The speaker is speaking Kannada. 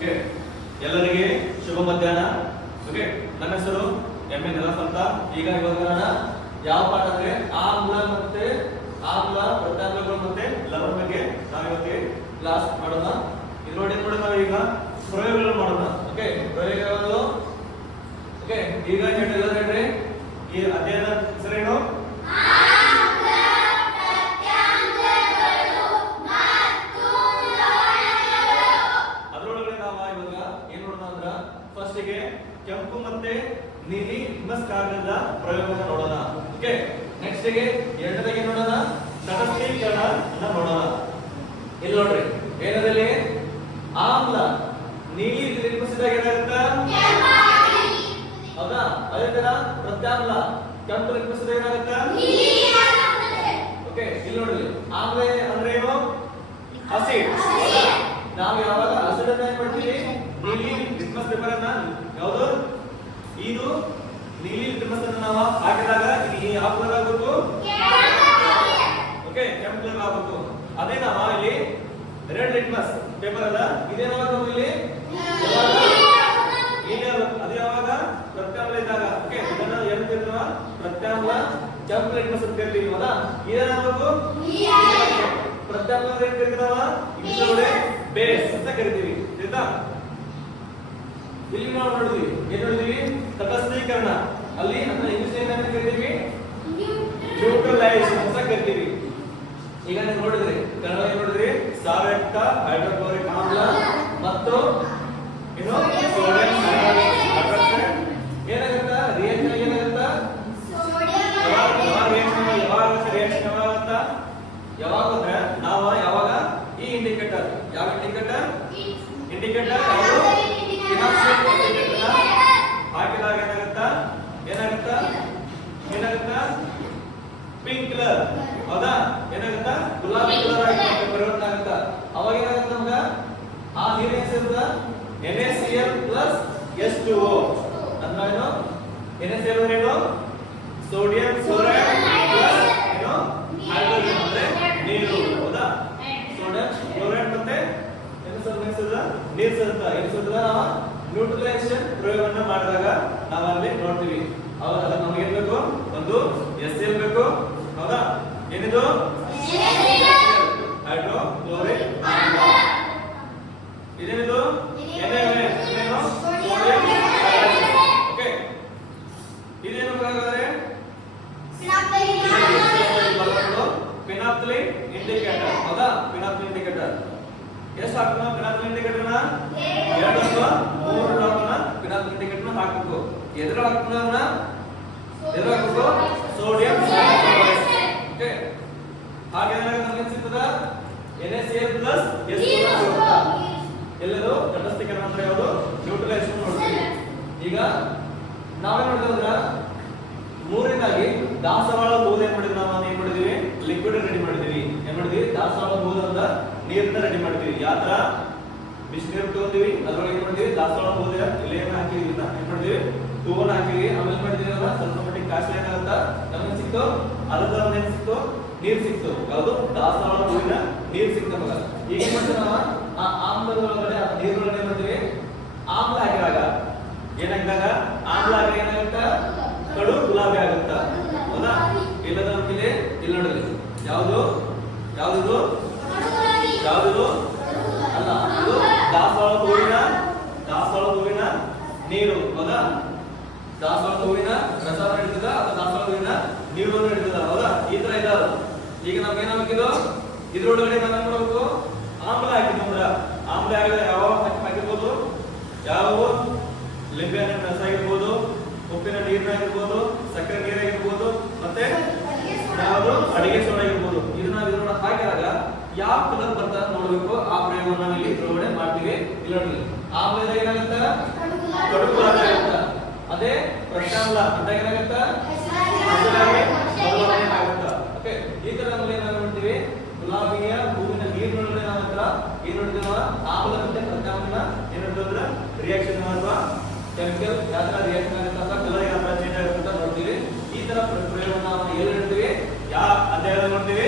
ಓಕೆ ಎಲ್ಲರಿಗೆ ಶುಭ ಮಧ್ಯಾಹ್ನ. ಓಕೆ ನನ್ನ ಹೆಸರು ಎಂ ಎನ್ ಈಗ ಇವಾಗ ನಾನು ಯಾವ ಪಾಠ ಅಂದ್ರೆ ಆಮ್ಲ ಮತ್ತೆ ಆಮ್ಲ ಪ್ರತ್ಯಾಮ್ಲಗಳು ಮತ್ತೆ ಲವಣ ಬಗ್ಗೆ ನಾವು ಇವತ್ತಿಗೆ ಕ್ಲಾಸ್ ಮಾಡೋಣ. ಇದ್ರೊಳಗೆ ನೋಡಿ ನಾವು ಈಗ ಪ್ರಯೋಗಗಳು ಮಾಡೋಣ. ಓಕೆ ಪ್ರಯೋಗಗಳು. ಓಕೆ ಈಗ ಹೇಳಿದ್ರೆ ಈ ಅಧ್ಯಯನ ಕೆಂಪು ಮತ್ತೆ ನೀಲಿ ಮಸ್ ಕಾಗದ ಪ್ರಯೋಗವನ್ನು ನೋಡೋಣ. ಓಕೆ ನೆಕ್ಸ್ಟ್ಗೆ ಎರಡನೇಗೆ ನೋಡೋಣ. ತಟಸ್ಥೀಕರಣ ನೋಡೋಣ. ಇಲ್ಲಿ ನೋಡ್ರಿ ಏನದಲ್ಲಿ ಆಮ್ಲ. ನೀಲಿ ನಿರ್ಮಿಸಿದಾಗ ಏನಾಗುತ್ತ? ಹೌದಾ? ಅದೇ ತರ ಪ್ರತ್ಯಾಮ್ಲ. ಕೆಂಪು ನಿರ್ಮಿಸಿದಾಗ ಏನಾಗುತ್ತ? ಓಕೆ ಇಲ್ಲಿ ನೋಡ್ರಿ. ಆಮ್ಲ ಅಂದ್ರೆ ಏನು? ಆಸಿಡ್ ನಾವು ಯಾವಾಗ ಆಸಿಡ್ ಅನ್ನ ಏನ್ ಮಾಡ್ತೀವಿ? ನೀಲಿ ಕ್ರಿಸ್ಮಸ್ ಪೇಪರ್ ಅನ್ನ ಯಾವುದು? ಇದು ನೀಲಿ ಅನ್ನ ನಾವು ಹಾಕಿದಾಗ ಇದು ಯಾವ ಕಲರ್ ಆಗಬೇಕು ಓಕೆ ಕೆಂಪು ಕಲರ್ ಆಗಬೇಕು ಅದೇ ನಾವು ಇಲ್ಲಿ ರೆಡ್ ಲಿಟ್ಮಸ್ ಪೇಪರ್ ಅಲ್ಲ ಇಲ್ಲಿ? ಯಾವಾಗ? ಆಗ್ಬೇಕು. ಅದು ಯಾವಾಗ? ಇದ್ದಾಗ. ಓಕೆ ಏನು ಕರಿತೀವ? ಕೆಂಪು ಲಿಟ್ಮಸ್ ಅಂತ ಕರಿತೀವಿ. ಇಂಗ್ಲಿಷ್ ಬೇಸ್ ಅಂತ ಕರಿತೀವಿ. ಆಯ್ತಾ? ಇಲ್ಲಿ ನಾವು ನೋಡಿದ್ವಿ. ಏನ್ ನೋಡಿದ್ವಿ? ತಟಸ್ಥೀಕರಣ. ಅಲ್ಲಿ ಅದನ್ನ ಇಂಗ್ಲಿಷ್ ಏನಂತ ಕರಿತೀವಿ? ನ್ಯೂಟ್ರಲೈಸ್ ಅಂತ ಕರಿತೀವಿ. ಈಗ ನೀವು ನೋಡಿದ್ರಿ. ಕನ್ನಡ ಏನ್ ನೋಡಿದ್ರಿ? ಸಾರಯುಕ್ತ ಹೈಡ್ರೋಕ್ಲೋರಿಕ್ ಆಮ್ಲ ಮತ್ತು ಏನು? ಸೋಡಿಯಂ ಏನಾಗುತ್ತ? ರಿಯಾಕ್ಷನ್ ಏನಾಗುತ್ತ? ಯಾವಾಗ ಯಾವಾಗ ರಿಯಾಕ್ಷನ್ ಯಾವಾಗ ಯಾವಾಗ ಯಾವಾಗ ಅಂದ್ರೆ ನಾವು ಯಾವಾಗ? ಈ ಇಂಡಿಕೇಟರ್ ಯಾವ ಇಂಡಿಕೇಟರ್ ಇಂಡಿಕೇಟರ್ ಯಾವುದು ಫಿನಾನ್ಷಿಯಲ್ ಇಂಡಿಕೇಟರ್ ಹಾಕಿದಾಗ ಏನಾಗುತ್ತಾ ಏನಾಗುತ್ತಾ ಏನಾಗುತ್ತಾ ಪಿಂಕ್ ಕಲರ್ ಹೌದಾ ಏನಾಗುತ್ತಾ ಗುಲಾಬಿ ಕಲರ್ ಆಗಿ ಪರಿವರ್ತನೆ ಆಗುತ್ತಾ ಅವಾಗ ಏನಾಗುತ್ತೆ ನಮ್ಗ ಆ ನೀರು ಏನ್ ಸೇರುತ್ತಾ NaCl ಪ್ಲಸ್ H2O ಅಂದ್ರೆ ಏನು NaCl ಅಂದ್ರೆ ಏನು? ಸೋಡಿಯಂ ಕ್ಲೋರೈಡ್ ಪ್ಲಸ್ ಏನು? ಹೈಡ್ರೋಜನ್ ಅಂದ್ರೆ ನೀರು. ಹೌದಾ? ಸೋಡಿಯಂ, ಕ್ಲೋರೈಡ್ ಮತ್ತೆ ಏನು ಸಂಬಂಧಿಸಿದ ನೀರು ಸೇರುತ್ತಾ. ಏನು ಸೇರುತ್ತಾ ನಾವು ನ್ಯೂಟ್ರಲೈಸೇಷನ್ ಪ್ರಯೋಗವನ್ನ ಮಾಡಿದಾಗ ನಾವು ಅಲ್ಲಿ ನೋಡ್ತೀವಿ. ಅವಾಗ ಅದಕ್ಕೆ ನಮಗೆ ಏನ್ ಬೇಕು? ಒಂದು ಎಸ್ ಬೇಕು. ಹೌದಾ? ಏನಿದು? ಫಿನಾಪ್ತಲಿನ್ ಇಂಡಿಕೇಟರ್ ಹೌದಾ ಫಿನಾಪ್ತಲಿನ್ ಇಂಡಿಕೇಟರ್ ಎಷ್ಟು ಹಾಕ್ತೀವಿ ಫಿನಾಪ್ತಲಿನ್ ಇಂಡಿಕೇಟರ್ನ ಎರಡು ಮೂರು ಡ್ರಾಪ್ನ ಫಿನಾಪ್ತಲಿನ್ ಇಂಡಿಕೇಟರ್ನ ಹಾಕಬೇಕು ಎದುರು ಹಾಕ್ತೀವಿ ಎದುರು ಹಾಕಬೇಕು ಸೋಡಿಯಂ ಓಕೆ ಹಾಗೆ ಏನಾಗುತ್ತೆ ನಮಗೆ ಸಿಗ್ತದ NaCl ಪ್ಲಸ್ ಎಲ್ಲರೂ ತಟಸ್ಥೀಕರಣ ಅಂದ್ರೆ ಯಾವುದು ನ್ಯೂಟ್ರಲೈಸೇಷನ್ ನೋಡ್ತೀವಿ ಈಗ ನಾವೇನ್ ಮಾಡಿದ್ವಿ ಅಂದ್ರೆ ಮೂರನೇದಾಗಿ ದಾಸವಾಳ ಬೂದ್ ಏನ್ ಮಾಡಿದ್ವಿ ನಾವು ಏನ್ ಮಾಡಿದೀವಿ? ಲಿಕ್ವಿಡ್ ರೆಡಿ ಮಾಡಿದೀವಿ. ಏನ್ ಮಾಡಿದೀವಿ? ದಾಸವಾಳ ಅಂತ ನೀರನ್ನ ರೆಡಿ ಮಾಡಿದೀವಿ. ಯಾತ್ರ ಬಿಸಿನೀರು ತಗೊಂಡಿವಿ. ಅದ್ರೊಳಗೆ ಏನ್ ಮಾಡ್ತೀವಿ ದಾಸವಾಳ ಬೂದ್ ಇಲ್ಲೇನ ಹಾಕಿದೀವಿ ಏನ್ ಮಾಡಿದೀವಿ? ತೂವನ್ನ ಹಾಕಿದೀವಿ. ಆಮೇಲೆ ಮಾಡಿದೀವಿ ಅಂದ್ರೆ ಸ್ವಲ್ಪ ಮಟ್ಟಿಗೆ ಕಾಸ್ಟ್ಲಿ ಅಂತ ನಮಗೆ ಸಿಕ್ತು. ಒಂದ್ ಏನ್ ಸಿಕ್ತು? ನೀರ್ ಸಿಕ್ತು. ಯಾವುದು ದಾಸವಾಳ ಹೂವಿನ ನೀರ್ ಸಿಕ್ತ ಈಗ ಏನ್ ಮಾಡ್ತೀವಿ ನಾವು? ಆ ಆಮ್ಲದೊಳಗಡೆ ಆ ನೀರೊಳಗಡೆ ಏನ್ ಮಾಡ್ತೀವಿ? ಆಮ್ಲ ಹಾಕಿದಾಗ ಏನಾಗಿದಾಗ? ಆಮ್ಲ ಹಾಕಿ ಏನಾಗುತ್ತಾ ಕಡು ಗುಲಾಬಿ ಆಗುತ್ತಾ ಹೌದಾ ಇಲ್ಲದ ನಮ್ಗಿದೆ ಇಲ್ಲಿ ನೋಡಿದ್ರಿ ಯಾವುದು ಯಾವುದು ಯಾವುದು ಅಲ್ಲ ಇದು ದಾಸವಾಳ ಹೂವಿನ ದಾಸವಾಳ ಹೂವಿನ ನೀರು ಹೌದಾ? ದಾಸವಾಳ ಹೂವಿನ ರಸವನ್ನು ಹಿಡಿತದ ಅಥವಾ ದಾಸವಾಳ ಹೂವಿನ ನೀರನ್ನು ಹಿಡಿತದ ಹೌದಾ? ಈ ತರ ಇದಾವ. ಈಗ ನಮ್ಗೆ ಏನಾಗಬೇಕಿದು? ಇದ್ರೊಳಗಡೆ ನಾವು ಏನ್ ಮಾಡ್ಬೇಕು? ಆಮ್ಲ ಹಾಕಿದ್ವಿ ಅಂದ್ರ ಆಮ್ಲ ಆಗಿದ್ರೆ ಯಾವ ಹಾಕಿ- ಹಾಕಿರ್ಬೋದು? ಯಾವ ಲಿಂಬೆ ಹಣ್ಣಿನ ರಸ ಆಗಿರ್ಬೋದು ಉಪ್ಪಿನ ನೀರಿನಾಗಿರ್ಬೋದು ಸಕ್ಕರೆ ನೀರಾಗಿರ್ಬೋದು ಮತ್ತೆ ಯಾವುದು? ಅಡಿಗೆ ಸೋಡಾ ಆಗಿರ್ಬೋದು. ಇದನ್ನ ಇದ್ರೊಳಗೆ ಹಾಕಿದಾಗ ಯಾವ ಕಲರ್ ಬರ್ತಾ ನೋಡ್ಬೇಕು? ಆ ಪ್ರಯೋಗವನ್ನು ಇಲ್ಲಿ ಇದ್ರೊಳಗಡೆ ಮಾಡ್ತೀವಿ. ಇಲ್ಲಿ. ಆ ಮೇಲೆ ಏನಾಗುತ್ತ? ತೊಡಕು ಅದೇ ಪ್ರಕ್ಷಾಂಲ ಅಂದಾಗ ಏನಾಗುತ್ತ? ಓಕೆ ಈ ತರ ನಾವು ಏನಾದ್ರು ಮಾಡ್ತೀವಿ ಗುಲಾಬಿಯ ಭೂಮಿನ ನೀರಿನ ನಾವು ಹತ್ರ ಏನ್ ಆಮ್ಲ ಮತ್ತೆ ಪ್ರಕ್ಷಾಂಲನ ಏನ್ ರಿಯಾಕ್ಷನ್ ಅಥವಾ ಕೆಮಿಕಲ್ ಯಾವ ರಿಯಾಕ್ಷನ್ ಆಗುತ್ತೆ ಕಲರ್ ಯಾವ ಚೇಂಜ್ ನೋಡ್ತೀವಿ. ಈ ತರ ಪ್ರಯೋಗವನ್ನು ನಾವು ಎಲ್ಲಿ ನೋಡ್ತೀವಿ? ಅಂತ ನೋಡ್ತೀವಿ?